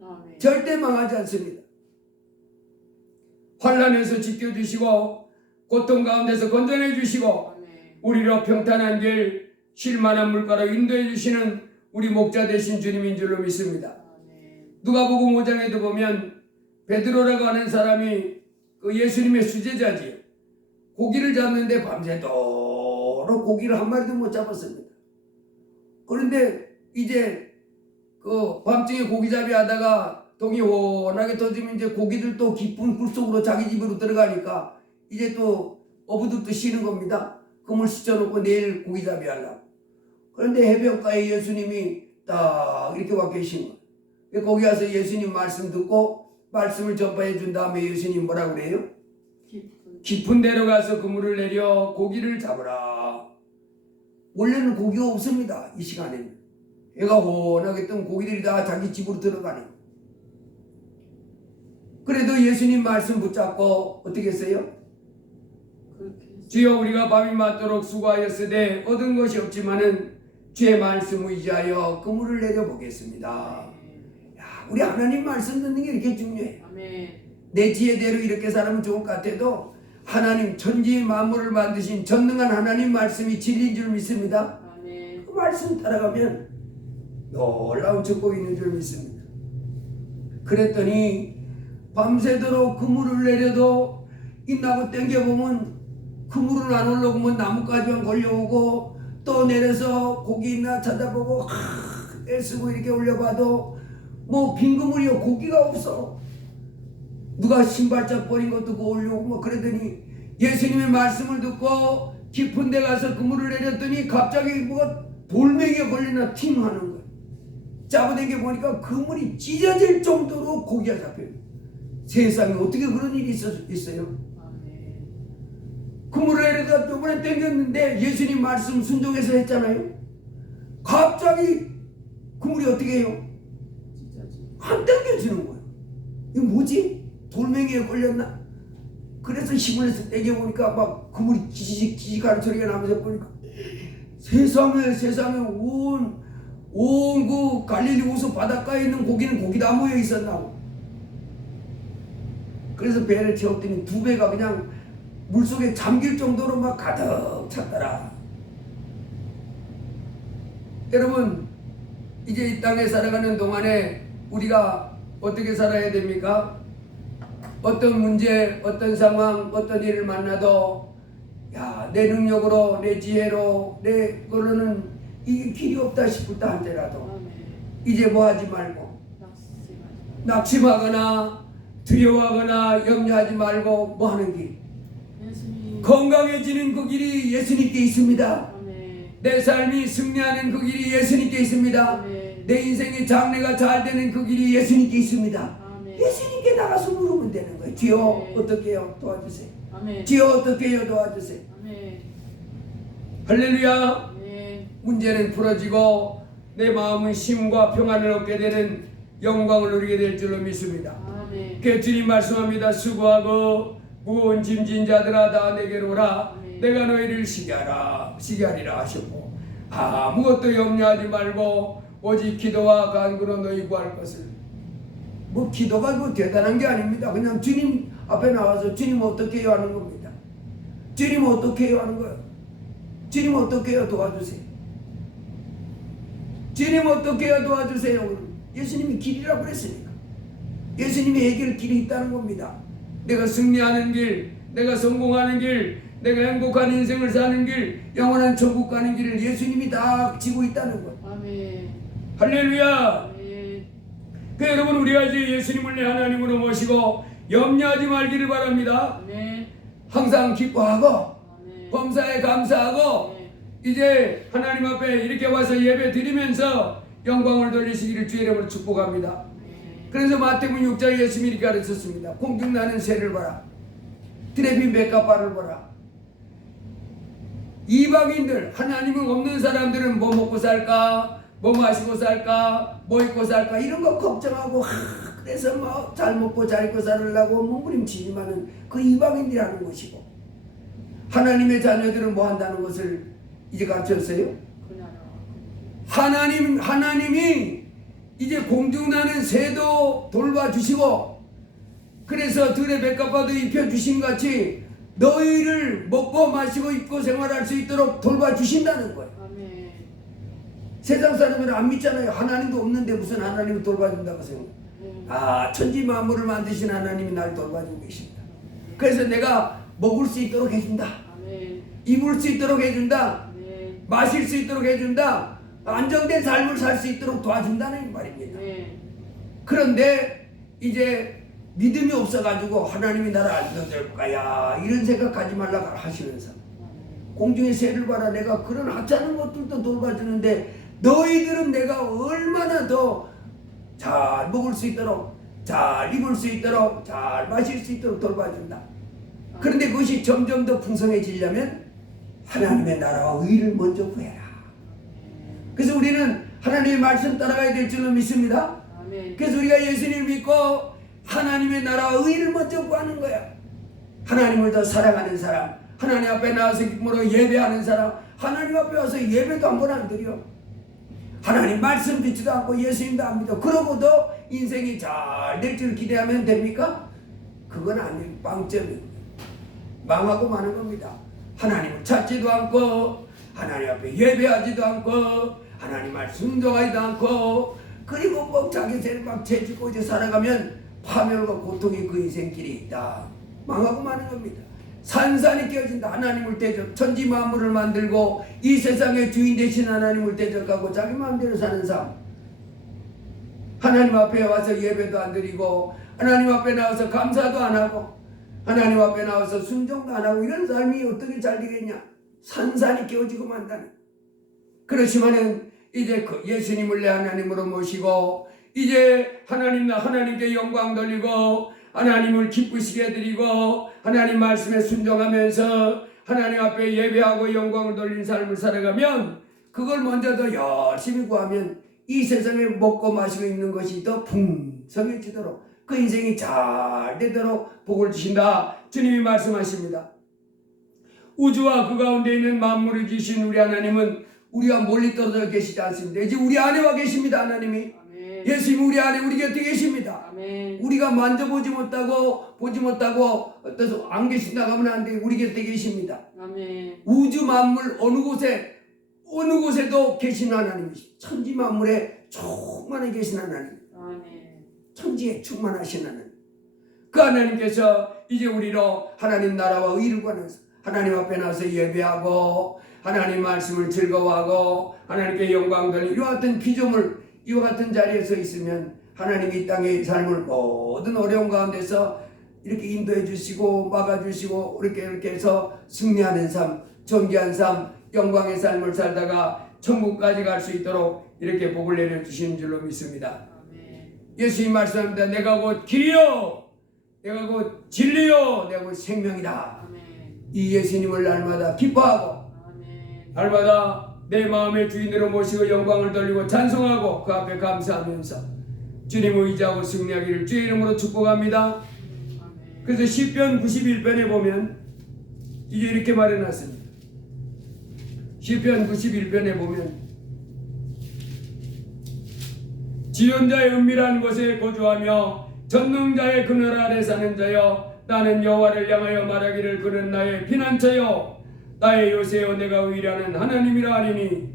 아멘. 절대 망하지 않습니다. 환난에서 지켜주시고 고통 가운데서 건져내 주시고 아멘. 우리로 평탄한 길 쉴만한 물가로 인도해 주시는 우리 목자 되신 주님인 줄로 믿습니다. 아멘. 누가복음 5장에도 보면 베드로라고 하는 사람이 그 예수님의 수제자지요. 고기를 잡는데 밤새도록 고기를 한 마리도 못 잡았습니다. 그런데 이제 그 밤중에 고기잡이 하다가 동이 원하게 터지면 이제 고기들 또 깊은 굴 속으로 자기 집으로 들어가니까 이제 또 어부들도 쉬는 겁니다. 그물 씻어놓고 내일 고기잡이 하려고. 그런데 해변가에 예수님이 딱 이렇게 와 계신 거예요. 거기 와서 예수님 말씀 듣고 말씀을 전파해 준 다음에 예수님 뭐라고 그래요? 깊은 데로 가서 그물을 내려 고기를 잡으라. 원래는 고기가 없습니다. 이 시간에는. 해가 훤하게 뜨면 고기들이 다 자기 집으로 들어가는 거예요. 그래도 예수님 말씀 붙잡고 어떻게 했어요? 주여 우리가 밤이 맞도록 수고하였으되 얻은 것이 없지만은 주의 말씀 의지하여 그물을 내려보겠습니다. 우리 하나님 말씀 듣는 게 이렇게 중요해요. 아멘. 내 지혜대로 이렇게 살면 좋을 것 같아도 하나님 천지 만물을 만드신 전능한 하나님 말씀이 진리인 줄 믿습니다. 아멘. 그 말씀 따라가면 놀라운 축복이 있는 줄 믿습니다. 그랬더니 밤새도록 그물을 내려도 이 나무 땡겨보면 그물은 안 올라오면 나뭇가지만 걸려오고 또 내려서 고기 있나 찾아보고 애쓰고 이렇게 올려봐도 뭐 빈 그물이요 고기가 없어. 누가 신발짝 버린 것도 그거 올려오고 뭐 그러더니 예수님의 말씀을 듣고 깊은 데 가서 그물을 내렸더니 갑자기 뭐가 돌멩이에 걸리나 팅 하는 거야. 잡아당겨 보니까 그물이 찢어질 정도로 고기가 잡혀요. 세상에 어떻게 그런 일이 있어요? 아멘. 그물을 내려다 요번에 당겼는데 예수님 말씀 순종해서 했잖아요. 갑자기 그물이 어떻게 해요? 안 당겨지는 거예요. 이거 뭐지? 돌멩이에 걸렸나? 그래서 힘을 내서 당겨보니까 막 그물이 지직 하는 소리가 나면서 보니까 세상에 온 그 갈릴리 호수 바닷가에 있는 고기는 고기 다 모여 있었나고. 그래서 배를 채웠더니 두 배가 그냥 물속에 잠길 정도로 막 가득 찼더라. 여러분, 이제 이 땅에 살아가는 동안에 우리가 어떻게 살아야 됩니까? 어떤 문제, 어떤 상황, 어떤 일을 만나도 야, 내 능력으로, 내 지혜로, 내 걸로는 이게 길이 없다 싶을 때 한때라도 아멘. 이제 뭐 하지 말고 낙심하지 낙심하거나 두려워하거나 염려하지 말고 뭐 하는 길? 말고. 예수님. 건강해지는 그 길이 예수님께 있습니다. 아멘. 내 삶이 승리하는 그 길이 예수님께 있습니다. 아멘. 내 인생의 장래가 잘 되는 그 길이 예수님께 있습니다. 아멘. 예수님께 나가서 물으면 되는 거예요. 주여 아멘. 어떻게 해요? 도와주세요. 아멘. 주여 어떻게 해요? 도와주세요. 아멘. 할렐루야. 아멘. 문제는 풀어지고 내 마음은 쉼과 평안을 얻게 되는 영광을 누리게 될 줄로 믿습니다. 아멘. 그 주님 말씀합니다. 수고하고 무거운 짐진 자들아 다 내게로 오라. 아멘. 내가 너희를 시기하리라 하셨고 아무것도 염려하지 말고 오직 기도와 간구로 너희 구할 것을. 뭐 기도가 뭐 대단한 게 아닙니다. 그냥 주님 앞에 나와서 주님 어떻게 해요 하는 겁니다. 주님 어떻게 해요 하는 거예요. 주님 어떻게 해요 도와주세요. 주님 어떻게 해요 도와주세요. 예수님이 길이라고 그랬으니까. 예수님이 해결 길이 있다는 겁니다. 내가 승리하는 길, 내가 성공하는 길, 내가 행복한 인생을 사는 길, 영원한 천국 가는 길을 예수님이 다 지고 있다는 것. 아멘. 할렐루야. 아멘. 그 여러분 우리가 이제 예수님을 내 하나님으로 모시고 염려하지 말기를 바랍니다. 아멘. 항상 기뻐하고 아멘. 범사에 감사하고 아멘. 이제 하나님 앞에 이렇게 와서 예배 드리면서 영광을 돌리시기를 주의 이름으로 축복합니다. 아멘. 그래서 마태복음 6장에 예수님이 이렇게 가르쳤습니다. 공중나는 새를 봐라. 들에 핀 백합화를 보라. 이방인들, 하나님은 없는 사람들은 뭐 먹고 살까, 뭐 마시고 살까, 뭐 입고 살까 이런 거 걱정하고 그래서 뭐 잘 먹고 잘 입고 살으려고 몸부림치지만은 그 이방인들이 하는 것이고 하나님의 자녀들은 뭐 한다는 것을 이제 가르쳤어요. 하나님이 이제 공중나는 새도 돌봐주시고 그래서 들의 백합화도 입혀주신 같이 너희를 먹고 마시고 입고 생활할 수 있도록 돌봐주신다는 거예요. 아멘. 세상 사람들은 안 믿잖아요. 하나님도 없는데 무슨 하나님을 돌봐준다고 생각해요. 천지 만물을 만드신 하나님이 날 돌봐주고 계십니다. 그래서 내가 먹을 수 있도록 해준다. 아멘. 입을 수 있도록 해준다. 아멘. 마실 수 있도록 해준다. 안정된 삶을 살 수 있도록 도와준다는 말입니다. 아멘. 그런데 이제 믿음이 없어가지고 하나님이 나를 알려줄까 야 이런 생각하지 말라고 하시면서 공중의 새를 봐라. 내가 그런 하찮은 것들도 돌봐주는데 너희들은 내가 얼마나 더 잘 먹을 수 있도록 잘 입을 수 있도록 잘 마실 수 있도록 돌봐준다. 그런데 그것이 점점 더 풍성해지려면 하나님의 나라와 의를 먼저 구해라. 그래서 우리는 하나님의 말씀 따라가야 될 줄로 믿습니다. 아멘. 그래서 우리가 예수님을 믿고 하나님의 나라와 의를 먼저 구하는 거야. 하나님을 더 사랑하는 사람, 하나님 앞에 나와서 기쁨으로 예배하는 사람, 하나님 앞에 와서 예배도 한 번 안 드려. 하나님 말씀 듣지도 않고 예수님도 안 믿어. 그러고도 인생이 잘 될 줄 기대하면 됩니까? 그건 아니에요. 빵점이에요. 망하고 마는 겁니다. 하나님을 찾지도 않고 하나님 앞에 예배하지도 않고 하나님 말 순종하지도 않고 그리고 뭐 자기 죄를 막 죄짓고 이제 살아가면 파멸과 고통이 그 인생길이 있다. 망하고 마는 겁니다. 산산이 깨어진다. 하나님을 대적, 천지 만물을 만들고 이 세상의 주인 되신 하나님을 대적하고 자기 마음대로 사는 삶. 하나님 앞에 와서 예배도 안 드리고 하나님 앞에 나와서 감사도 안 하고 하나님 앞에 나와서 순종도 안 하고 이런 삶이 어떻게 잘 되겠냐. 산산이 깨어지고 만다는. 그렇지만은 이제 그 예수님을 내 하나님으로 모시고 이제 하나님께 영광 돌리고 하나님을 기쁘시게 드리고 하나님 말씀에 순종하면서 하나님 앞에 예배하고 영광을 돌리는 삶을 살아가면 그걸 먼저 더 열심히 구하면 이 세상에 먹고 마시고 있는 것이 더 풍성해지도록 그 인생이 잘 되도록 복을 주신다. 주님이 말씀하십니다. 우주와 그 가운데 있는 만물을 지으신 우리 하나님은 우리가 멀리 떨어져 계시지 않습니다. 이제 우리 안에 와 계십니다. 하나님이. 아멘. 예수님 우리 안에 우리 곁에 계십니다. 아멘. 우리가 만져보지 못하고 보지 못하고 어떠서 안 계신다고 하면 안 돼요. 우리 곁에 계십니다. 아멘. 우주 만물 어느 곳에도 계신 하나님이십니다. 천지 만물에 충만히 계신 하나님. 아멘. 천지에 충만하신 하나님. 그 하나님께서 이제 우리로 하나님 나라와 의를 구하면서 하나님 앞에 나서 예배하고 하나님 말씀을 즐거워하고 하나님께 영광 돌리는 이와 같은 피조물 이와 같은 자리에 서 있으면 하나님이 이 땅의 삶을 모든 어려움 가운데서 이렇게 인도해 주시고 막아 주시고 이렇게 해서 승리하는 삶, 존귀한 삶, 영광의 삶을 살다가 천국까지 갈 수 있도록 이렇게 복을 내려 주시는 줄로 믿습니다. 아멘. 예수님 말씀합니다. 내가 곧 길이요, 내가 곧 진리요, 내가 곧 생명이다. 아멘. 이 예수님을 날마다 기뻐하고 아멘. 날마다 내 마음의 주인으로 모시고 영광을 돌리고 찬송하고 그 앞에 감사하면서 주님을 의지하고 승리하기를 주의 이름으로 축복합니다. 아멘. 그래서 시편 91편에 보면 이게 이렇게 말해놨습니다. 시편 91편에 보면 지존자의 은밀한 곳에 거주하며 전능자의 그늘 아래 사는 자여 나는 여호와를 향하여 말하기를 그는 나의 피난처요 나의 요새요 내가 의뢰하는 하나님이라 하리니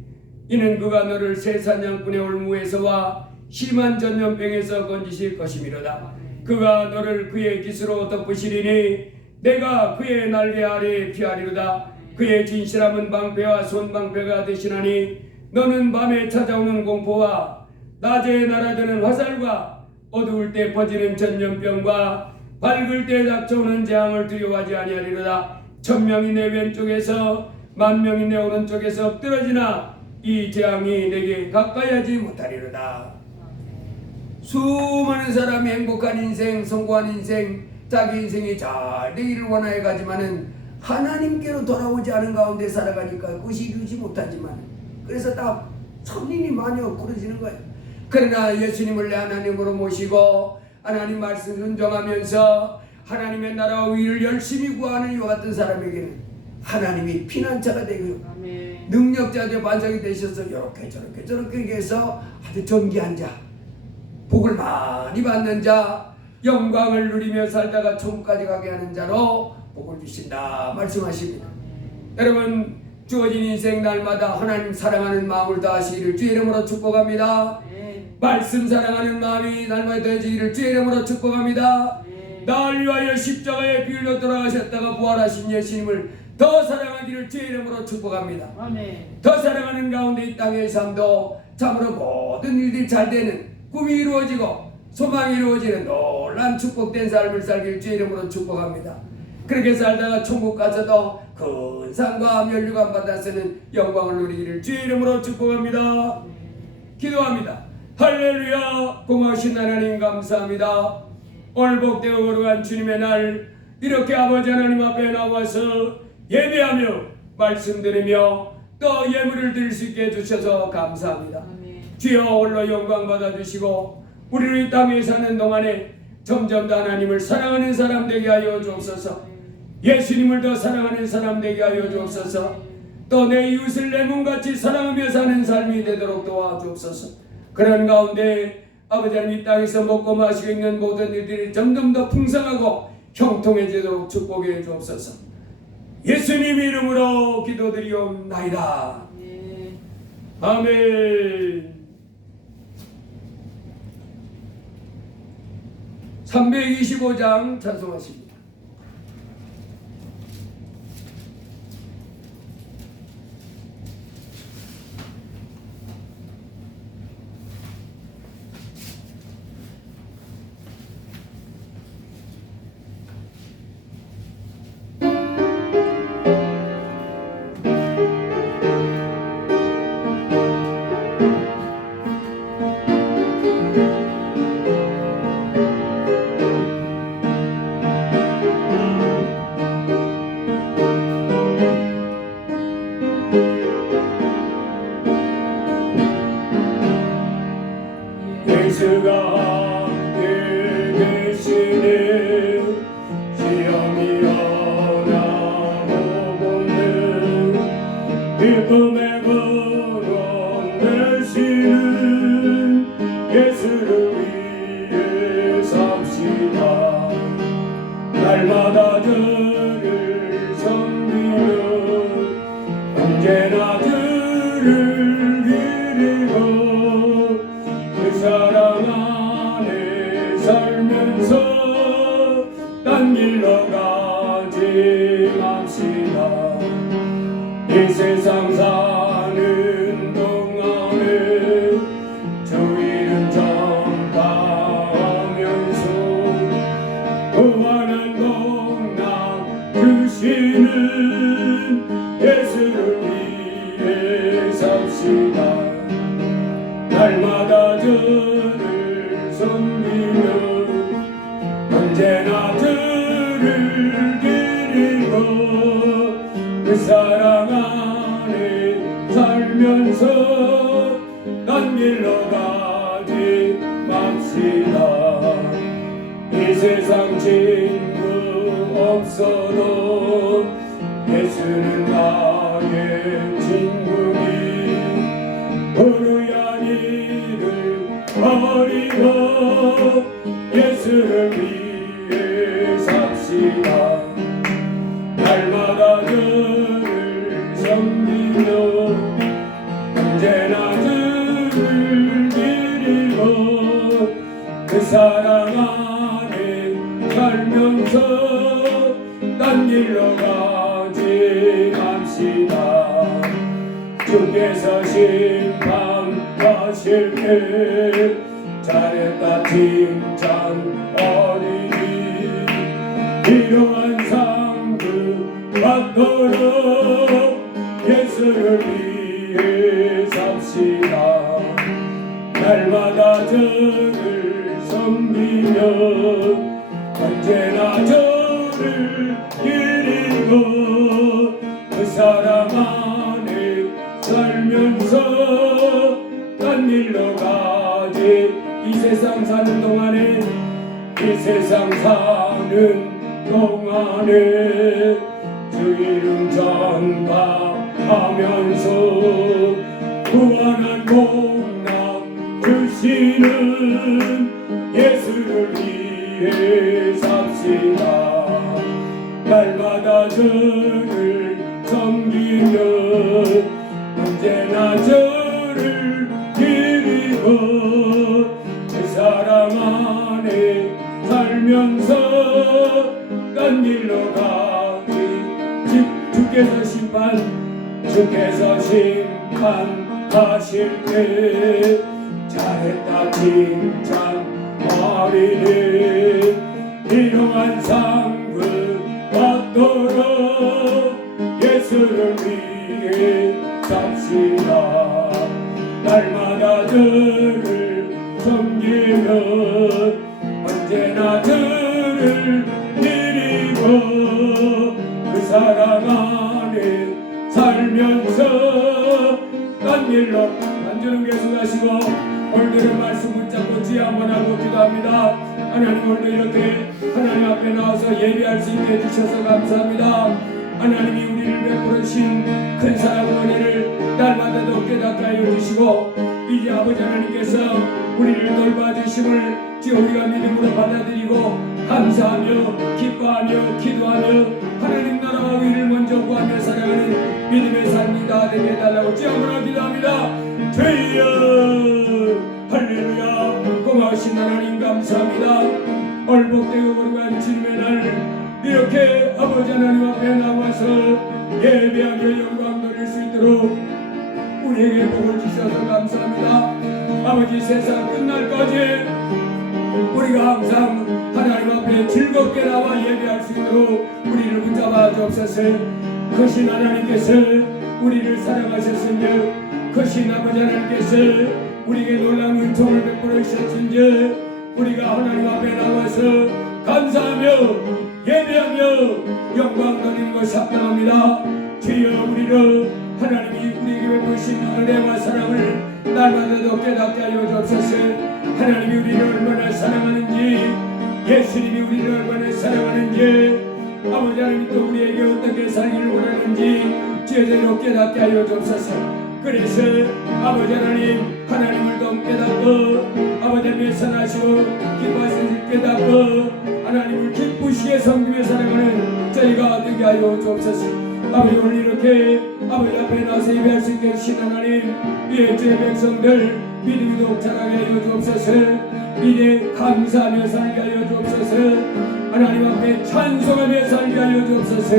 이는 그가 너를 새 사냥꾼의 올무에서와 심한 전염병에서 건지실 것이미로다. 그가 너를 그의 깃으로 덮으시리니 내가 그의 날개 아래에 피하리로다. 그의 진실함은 방패와 손방패가 되시나니 너는 밤에 찾아오는 공포와 낮에 날아드는 화살과 어두울 때 퍼지는 전염병과 밝을 때 닥쳐오는 재앙을 두려워하지 아니하리로다. 1000명이 내 왼쪽에서 10,000명이 내 오른쪽에서 엎드러지나 이 재앙이 내게 가까이 하지 못하리로다. 수많은 사람이 행복한 인생, 성공한 인생, 자기 인생이 잘 되기를 원하여 가지만은 하나님께로 돌아오지 않은 가운데 살아가니까 그것이 이루지 못하지만 그래서 다 선인이 많이 엎그러지는 거예요. 그러나 예수님을 내 하나님으로 모시고 하나님 말씀 순종하면서 하나님의 나라와 의를 열심히 구하는 이와 같은 사람에게는 하나님이 피난처가 되고 아멘. 능력자의 반석이 되셔서 이렇게 저렇게 해서 아주 존귀한 자, 복을 많이 받는 자, 영광을 누리며 살다가 천국까지 가게 하는 자로 복을 주신다 말씀하십니다. 여러분 주어진 인생 날마다 하나님 사랑하는 마음을 다하시기를 주의 이름으로 축복합니다. 말씀 사랑하는 마음이 날마다 더해지기를 주의 이름으로 축복합니다. 나를 위하여 십자가의 비율로 돌아가셨다가 부활하신 예수님을 더 사랑하기를 주의 이름으로 축복합니다. 아멘. 더 사랑하는 가운데 이 땅의 삶도 참으로 모든 일들이 잘 되는 꿈이 이루어지고 소망이 이루어지는 놀란 축복된 삶을 살기를 주의 이름으로 축복합니다. 그렇게 살다가 천국 가서도 큰 상과 면류관 받아서는 영광을 누리기를 주의 이름으로 축복합니다. 기도합니다. 할렐루야. 고마우신 하나님 감사합니다. 오늘 복되고 거룩한 주님의 날 이렇게 아버지 하나님 앞에 나와서 예배하며 말씀 들으며 또 예물을 드릴 수 있게 해주셔서 감사합니다. 아멘. 주여 홀로 영광 받아주시고 우리를 이 땅에 사는 동안에 점점 더 하나님을 사랑하는 사람 되게 하여 주옵소서. 예수님을 더 사랑하는 사람 되게 하여 주옵소서. 또 내 이웃을 내 몸같이 사랑하며 사는 삶이 되도록 도와주옵소서. 그런 가운데 아버지 하나님 이 땅에서 먹고 마시고 있는 모든 일들이 점점 더 풍성하고 형통해지도록 축복해 주옵소서. 예수님 이름으로 기도드리옵나이다. 아멘. 아멘. 325장 찬송하십니다. 예수가 함께 계시네 시험이 하나도 없네 기쁨의 근원 되시는 예수를 위해 삽시다 날마다 저를 섬기며 언제나 저를 기리고 그 사랑 안에 살면서 딴 길로 가지 맙시다 이 세상 사는 동안에 주의는 전파하면서 무한한 복락 주시는 예수를 위해 삽시다 날마다 저를 섬기며 언제나 저를 기리고 그 사랑 안에 살면서 딴 길로 가지 맙시다 이 세상 친구 없어도 예수는 나의 친구니 불의한 일을 버리고 예수를 위해 삽시다 날마다 저를 섬기며 언제나 저를 기리고 그 사랑 안에 살면서 딴 길로 가지 맙시다 주께서 심판하실 때 잘했다 칭찬하리니 이러한 상급 받도록 예수를 위해 삽시다 날마다 저를 섬기며 언제나 저를 기리고 그 사랑 안에 살면서 딴 일로 가지 이 세상 사는 동안에 이 세상 사는 동안에 주 이름 전파하면서 무한한 복락 주시는 예수를 위해 삽시다 날마다 저를 섬기며 언제나 저를 기리고 그 사랑 안에 살면서 딴 길로 가기 주께서 심판하실 때 잘했다 칭찬하리니 이러한 상급 받도록 예수를 위해 삽시다 날마다 저를 섬기며 언제나 저를 기리고 그 사랑 안에 살면서 딴 일로 간절히 계속하시고 오늘의 말씀 붙잡고 지혜 한번 하고 기도합니다. 하나님 오늘 이렇게 하나님 앞에 나와서 예배할 수 있게 해주셔서 감사합니다. 하나님이 우리를 베풀으신 큰 사랑과 은혜를 날마다 더 깨닫게 하여 주시고, 이제 아버지 하나님께서 우리를 돌봐주심을 지금 우리가 믿음으로 받아들이고 감사하며 기뻐하며 기도하며 하나님 나라와 의를 먼저 구하며 살아가는 믿음의 삶이 다 되게 해달라고 지어보라 기도합니다. 주여 할렐루야. 고마우신 하나님 감사합니다. 오늘 복되고 거룩한 주님의 날 이렇게 아버지 하나님 앞에 나와서 예배하며 영광 돌릴 수 있도록 우리에게 복을 주셔서 감사합니다. 아버지, 세상 끝날까지 우리가 항상 하나님 앞에 즐겁게 나와 예배할 수 있도록 우리를 붙잡아 주옵소서. 크신 하나님께서 우리를 사랑하셨으며 크신 아버지 하나님께서 우리에게 놀라운 은총을 베풀어 주셨은지 우리가 하나님 앞에 나와서 감사하며 예배하며 영광 돌리는 것이 합당합니다. 주여, 우리를 하나님이 우리에게 베푸신 은혜와 사랑을 날마다 더 깨닫게 하여 주옵소서. 하나님이 우리를 얼마나 사랑하는지, 예수님이 우리를 얼마나 사랑하는지, 아버지 하나님이 또 우리에게 어떻게 살기를 원하는지 제대로 깨닫게 하여 주옵소서. 그래서 아버지 하나님을 더 깨닫고 아버지 하나님의 선하시고 기뻐하시는 깨닫고 하나님을 기쁘시게 섬기며 살아가는 저희가 되게 하여 주옵소서. 아버지, 오늘 이렇게 아버지 앞에 나서 예배할 수 있게 하신 하나님, 이 주의 백성들 믿음이 더욱 자라게 하여 주옵소서. 이제 감사하며 살게 하여 주옵소서. 하나님 앞에 찬송하며 살게 하여 주옵소서.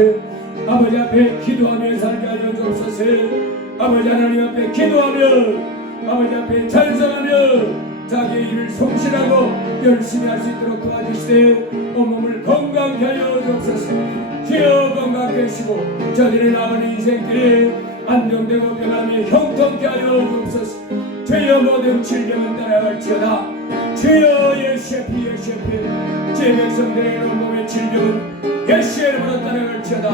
아버지 앞에 기도하며 살게 하여 주옵소서. 아버지 하나님 앞에 기도하며 아버지 앞에 찬송하며 자기의 일을 성실하고 열심히 할 수 있도록 도와주시되 온몸을 건강케 하여 주옵소서. 주여, 건강케 하시고 저들의 나가는 인생길에 안정되고 평안히 형통케 하여 주옵소서. 주여, 모든 질병은 따라갈지어다. 주여, 예수의 피 제 백성들의 온몸의 질병은 예수의 이름으로 따라갈지어다.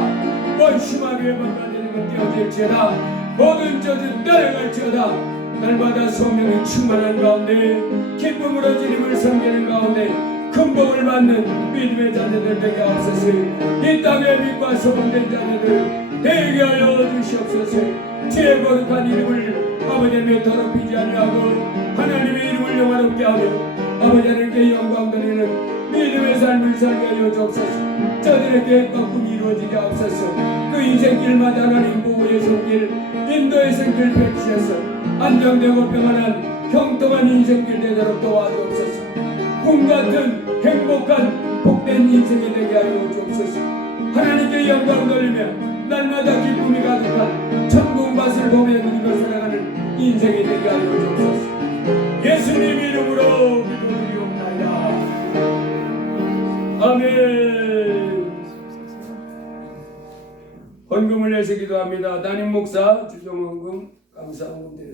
원심하게 만나는 것 깨어질지어다. 모든 저주 따라갈지어다. 날마다 성령이 충만한 가운데 기쁨으로 주님을 섬기는 가운데 큰 복을 받는 믿음의 자녀들 되게 하옵소서. 이 땅의 빛과 소금된 자녀들 되게 하여 주시옵소서. 주의 거룩한 이름을 아버지의 더럽히지 아니하고 하나님의 이름을 영화롭게 하며 아버지 하나님께 영광 드리는 믿음의 삶을 살게 하여 주옵소서. 저들에게 꿈이 이루어지게 하옵소서. 그 인생길마다 하나님 보호의 손길, 인도의 손길 펼치셔서 안정되고 평안한 형통한 인생길 되도록 도와주옵소서. 꿈같은 행복한 복된 인생이 되게 하여 주옵소서. 하나님께 영광 돌리며 날마다 기쁨이 가득한 천국 맛을 보며 누리며 살아가는 인생이 되게 하여 주옵소서. 예수님 이름으로 기도드리옵나이다. 아멘. 헌금을 내서 기도합니다. 담임 목사 주정헌금 감사헌금 드렸습니다.